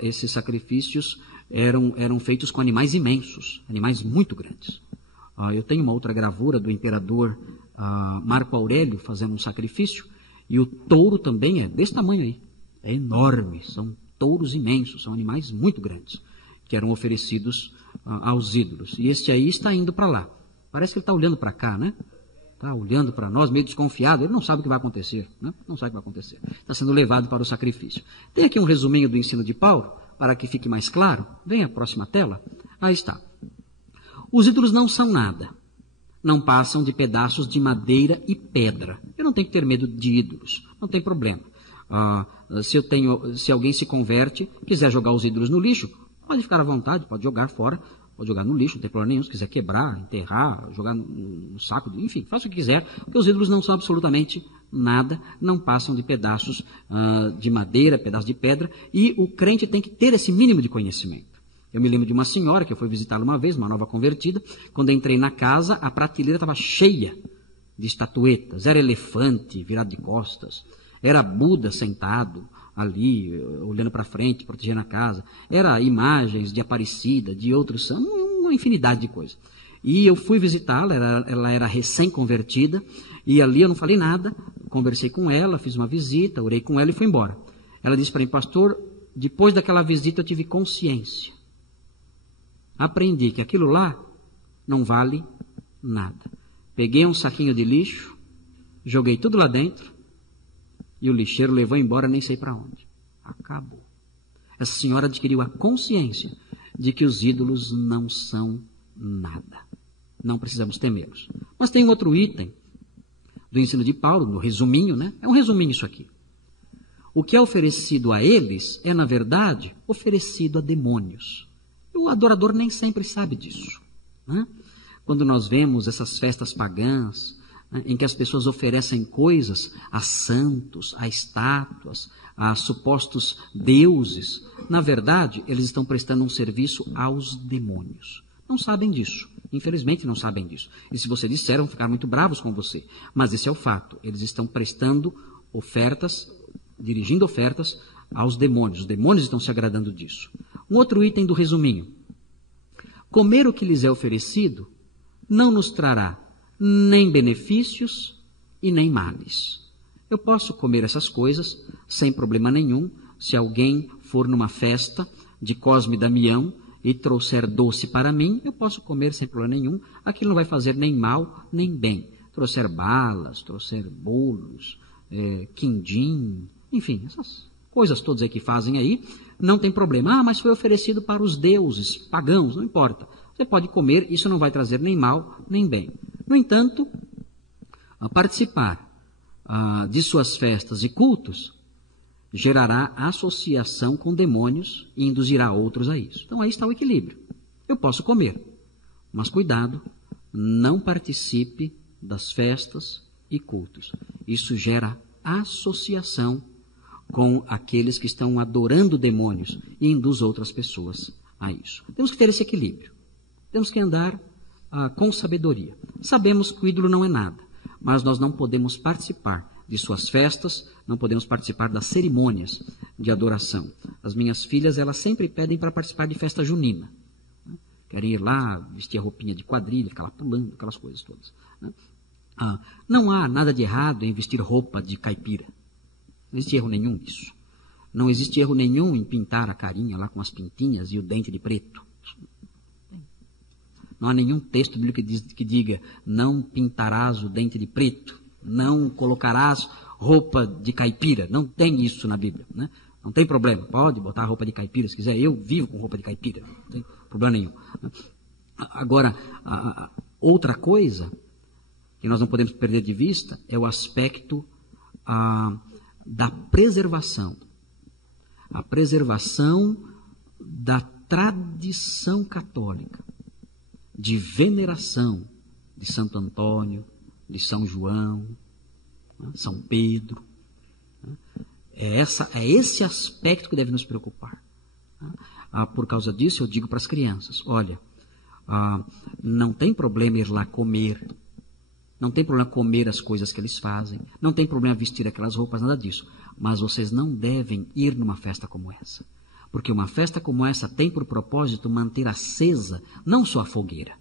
esses sacrifícios eram feitos com animais imensos, animais muito grandes. Eu tenho uma outra gravura do imperador Marco Aurélio fazendo um sacrifício, e o touro também é desse tamanho aí. É enorme, são touros imensos, são animais muito grandes, que eram oferecidos aos ídolos. E este aí está indo para lá. Parece que ele está olhando para cá, né? Está olhando para nós, meio desconfiado. Ele não sabe o que vai acontecer, né? Não sabe o que vai acontecer. Está sendo levado para o sacrifício. Tem aqui um resuminho do ensino de Paulo, para que fique mais claro. Vem a próxima tela. Aí está. Os ídolos não são nada. Não passam de pedaços de madeira e pedra. Eu não tenho que ter medo de ídolos. Não tem problema. Se alguém se converte, quiser jogar os ídolos no lixo, pode ficar à vontade, pode jogar fora, pode jogar no lixo, não tem problema nenhum. Se quiser quebrar, enterrar, jogar no saco, enfim, faça o que quiser, porque os ídolos não são absolutamente nada, não passam de pedaços de madeira, pedaços de pedra, e o crente tem que ter esse mínimo de conhecimento. Eu me lembro de uma senhora que eu fui visitá-la uma vez, uma nova convertida. Quando eu entrei na casa, a prateleira estava cheia de estatuetas. Era elefante virado de costas, era Buda sentado ali, olhando para frente, protegendo a casa. Era imagens de Aparecida, de outros santos, uma infinidade de coisas. E eu fui visitá-la, ela era recém-convertida, e ali eu não falei nada, conversei com ela, fiz uma visita, orei com ela e fui embora. Ela disse para mim, pastor, depois daquela visita eu tive consciência. Aprendi que aquilo lá não vale nada. Peguei um saquinho de lixo, joguei tudo lá dentro, e o lixeiro levou embora nem sei para onde. Acabou. Essa senhora adquiriu a consciência de que os ídolos não são nada. Não precisamos temê-los. Mas tem um outro item do ensino de Paulo, no resuminho, né? É um resuminho isso aqui. O que é oferecido a eles é, na verdade, oferecido a demônios. O adorador nem sempre sabe disso, né? Quando nós vemos essas festas pagãs, em que as pessoas oferecem coisas a santos, a estátuas, a supostos deuses, na verdade, eles estão prestando um serviço aos demônios. Não sabem disso. Infelizmente não sabem disso. E se você disser, vão ficar muito bravos com você. Mas esse é o fato. Eles estão prestando ofertas, dirigindo ofertas aos demônios. Os demônios estão se agradando disso. Um outro item do resuminho. Comer o que lhes é oferecido não nos trará nem benefícios e nem males. Eu posso comer essas coisas sem problema nenhum. Se alguém for numa festa de Cosme e Damião e trouxer doce para mim, eu posso comer sem problema nenhum. Aquilo não vai fazer nem mal nem bem. Trouxer balas, trouxer bolos, quindim, enfim, essas coisas todas aí que fazem aí, não tem problema. Mas foi oferecido para os deuses pagãos, não importa. Você pode comer, isso não vai trazer nem mal nem bem. No entanto, participar de suas festas e cultos gerará associação com demônios e induzirá outros a isso. Então aí está o equilíbrio. Eu posso comer, mas cuidado, não participe das festas e cultos. Isso gera associação com aqueles que estão adorando demônios e induz outras pessoas a isso. Temos que ter esse equilíbrio. Temos que andar com sabedoria. Sabemos que o ídolo não é nada, mas nós não podemos participar de suas festas, não podemos participar das cerimônias de adoração. As minhas filhas, elas sempre pedem para participar de festa junina. Querem ir lá, vestir a roupinha de quadrilha, ficar lá pulando, aquelas coisas todas. Não há nada de errado em vestir roupa de caipira. Não existe erro nenhum nisso. Não existe erro nenhum em pintar a carinha lá com as pintinhas e o dente de preto. Não há nenhum texto bíblico que diga não pintarás o dente de preto, não colocarás roupa de caipira. Não tem isso na Bíblia, né? Não tem problema, pode botar a roupa de caipira se quiser. Eu vivo com roupa de caipira, não tem problema nenhum. Agora, outra coisa que nós não podemos perder de vista é o aspecto da preservação. A preservação da tradição católica, de veneração de Santo Antônio, de São João, São Pedro. É esse aspecto que deve nos preocupar. Por causa disso, eu digo para as crianças, olha, não tem problema ir lá comer, não tem problema comer as coisas que eles fazem, não tem problema vestir aquelas roupas, nada disso. Mas vocês não devem ir numa festa como essa. Porque uma festa como essa tem por propósito manter acesa, não só a fogueira,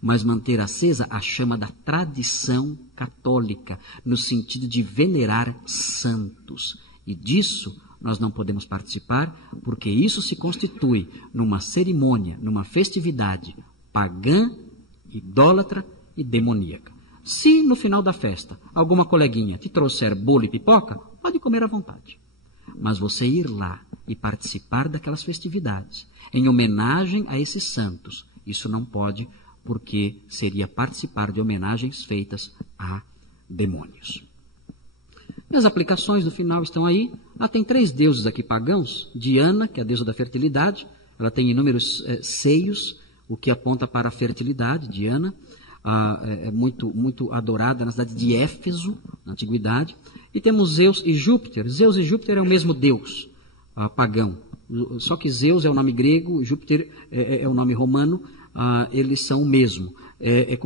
mas manter acesa a chama da tradição católica, no sentido de venerar santos. E disso nós não podemos participar, porque isso se constitui numa cerimônia, numa festividade pagã, idólatra e demoníaca. Se no final da festa alguma coleguinha te trouxer bolo e pipoca, pode comer à vontade. Mas você ir lá e participar daquelas festividades, em homenagem a esses santos, isso não pode, porque seria participar de homenagens feitas a demônios. E as aplicações do final estão aí. Tem 3 deuses aqui pagãos. Diana, que é a deusa da fertilidade, ela tem inúmeros seios, o que aponta para a fertilidade. Diana é muito adorada na cidade de Éfeso, na antiguidade. E temos Zeus e Júpiter. Zeus e Júpiter é o mesmo deus pagão. Só que Zeus é o nome grego, Júpiter é o nome romano. Eles são o mesmo. Era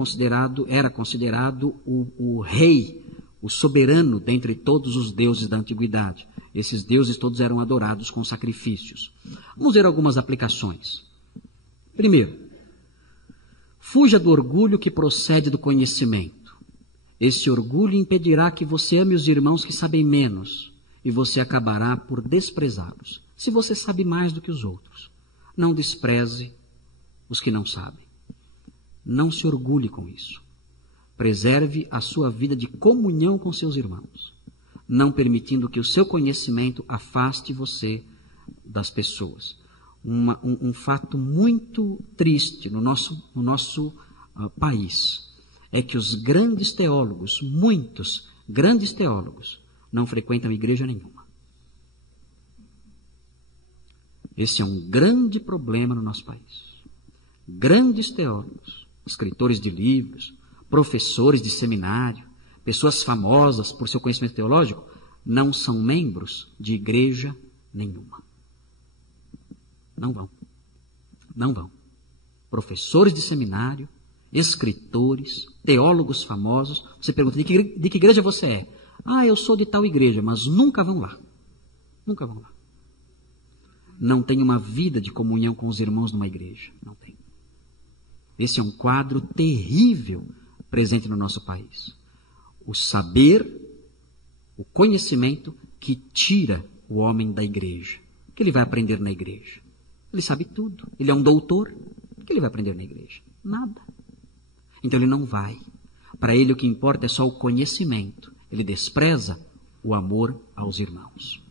considerado o rei, o soberano dentre todos os deuses da antiguidade. Esses deuses todos eram adorados com sacrifícios. Vamos ver algumas aplicações. Primeiro, fuja do orgulho que procede do conhecimento. Esse orgulho impedirá que você ame os irmãos que sabem menos, e você acabará por desprezá-los. Se você sabe mais do que os outros, não despreze os que não sabem. Não se orgulhe com isso. Preserve a sua vida de comunhão com seus irmãos, não permitindo que o seu conhecimento afaste você das pessoas. Um fato muito triste no nosso país é que os grandes teólogos, muitos grandes teólogos, não frequentam igreja nenhuma. Esse é um grande problema no nosso país. Grandes teólogos, escritores de livros, professores de seminário, pessoas famosas por seu conhecimento teológico, não são membros de igreja nenhuma. Não vão. Não vão. Professores de seminário, escritores, teólogos famosos, você pergunta, de que igreja você é? Eu sou de tal igreja, mas nunca vão lá. Nunca vão lá. Não tem uma vida de comunhão com os irmãos numa igreja. Não tem. Esse é um quadro terrível presente no nosso país. O saber, o conhecimento que tira o homem da igreja. O que ele vai aprender na igreja? Ele sabe tudo. Ele é um doutor. O que ele vai aprender na igreja? Nada. Então ele não vai. Para ele o que importa é só o conhecimento. Ele despreza o amor aos irmãos.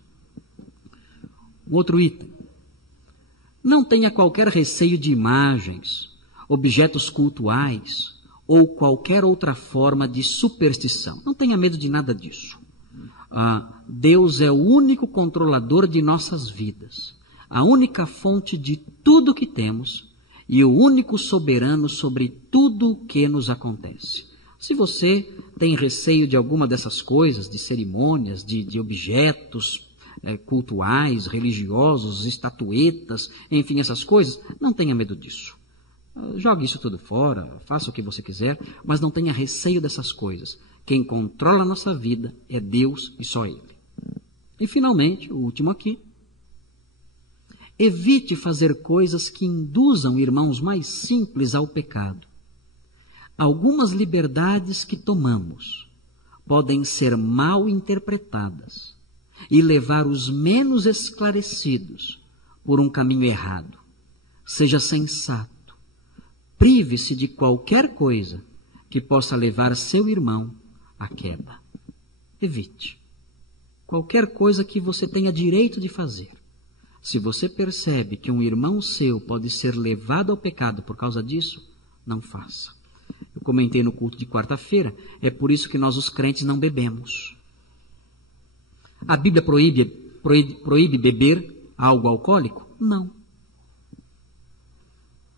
Um outro item. Não tenha qualquer receio de imagens, objetos cultuais ou qualquer outra forma de superstição. Não tenha medo de nada disso. Deus é o único controlador de nossas vidas, a única fonte de tudo que temos e o único soberano sobre tudo o que nos acontece. Se você tem receio de alguma dessas coisas, de cerimônias, de objetos cultuais, religiosos, estatuetas, enfim, essas coisas, não tenha medo disso. Jogue isso tudo fora, faça o que você quiser, mas não tenha receio dessas coisas. Quem controla a nossa vida é Deus e só Ele. E finalmente, o último aqui. Evite fazer coisas que induzam irmãos mais simples ao pecado. Algumas liberdades que tomamos podem ser mal interpretadas e levar os menos esclarecidos por um caminho errado. Seja sensato. Prive-se de qualquer coisa que possa levar seu irmão à queda. Evite. Qualquer coisa que você tenha direito de fazer. Se você percebe que um irmão seu pode ser levado ao pecado por causa disso, não faça. Eu comentei no culto de quarta-feira, é por isso que nós os crentes não bebemos. A Bíblia proíbe beber algo alcoólico? Não.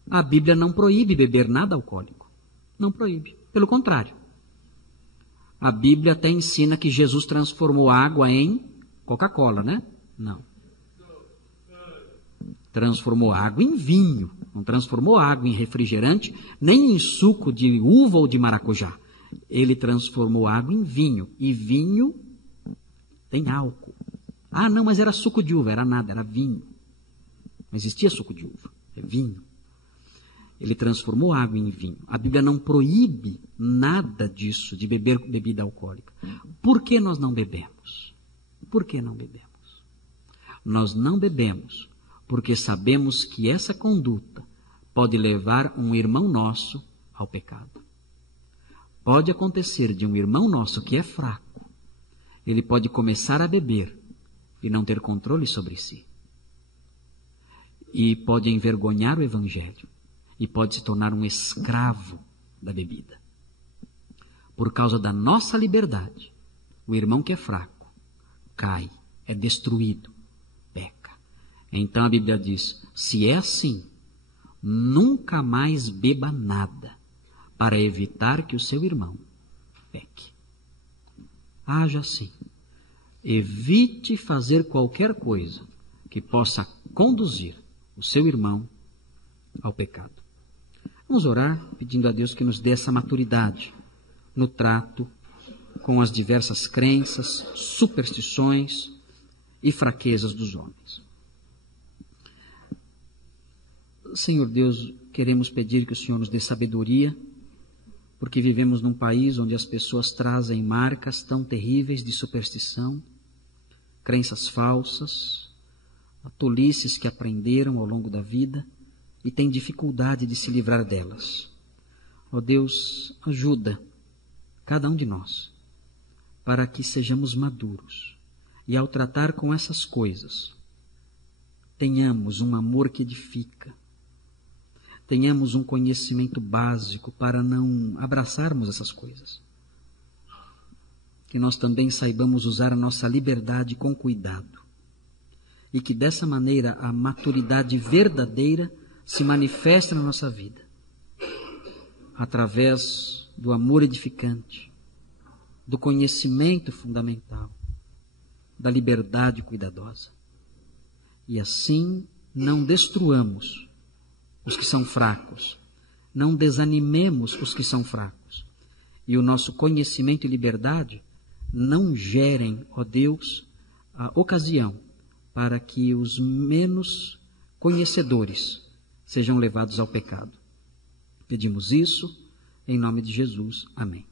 A Bíblia não proíbe beber nada alcoólico. Não proíbe. Pelo contrário. A Bíblia até ensina que Jesus transformou água em Coca-Cola, né? Não. Transformou água em vinho. Não transformou água em refrigerante, nem em suco de uva ou de maracujá. Ele transformou água em vinho. E vinho tem álcool. Ah, não, mas era suco de uva. Era nada, era vinho. Não existia suco de uva. É vinho. Ele transformou água em vinho. A Bíblia não proíbe nada disso, de beber bebida alcoólica. Por que nós não bebemos? Por que não bebemos? Nós não bebemos porque sabemos que essa conduta pode levar um irmão nosso ao pecado. Pode acontecer de um irmão nosso que é fraco, ele pode começar a beber e não ter controle sobre si. E pode envergonhar o Evangelho. E pode se tornar um escravo da bebida. Por causa da nossa liberdade, o irmão que é fraco cai, é destruído, peca. Então a Bíblia diz, se é assim, nunca mais beba nada, para evitar que o seu irmão peque. Haja assim. Evite fazer qualquer coisa que possa conduzir o seu irmão ao pecado. Vamos orar pedindo a Deus que nos dê essa maturidade no trato com as diversas crenças, superstições e fraquezas dos homens. Senhor Deus, queremos pedir que o Senhor nos dê sabedoria, porque vivemos num país onde as pessoas trazem marcas tão terríveis de superstição, crenças falsas, tolices que aprenderam ao longo da vida, e tem dificuldade de se livrar delas. Ó Deus, ajuda cada um de nós para que sejamos maduros e ao tratar com essas coisas tenhamos um amor que edifica, tenhamos um conhecimento básico para não abraçarmos essas coisas. Que nós também saibamos usar a nossa liberdade com cuidado e que dessa maneira a maturidade verdadeira se manifesta na nossa vida, através do amor edificante, do conhecimento fundamental, da liberdade cuidadosa. E assim não destruamos os que são fracos, não desanimemos os que são fracos, e o nosso conhecimento e liberdade não gerem, ó Deus, a ocasião para que os menos conhecedores sejam levados ao pecado. Pedimos isso em nome de Jesus. Amém.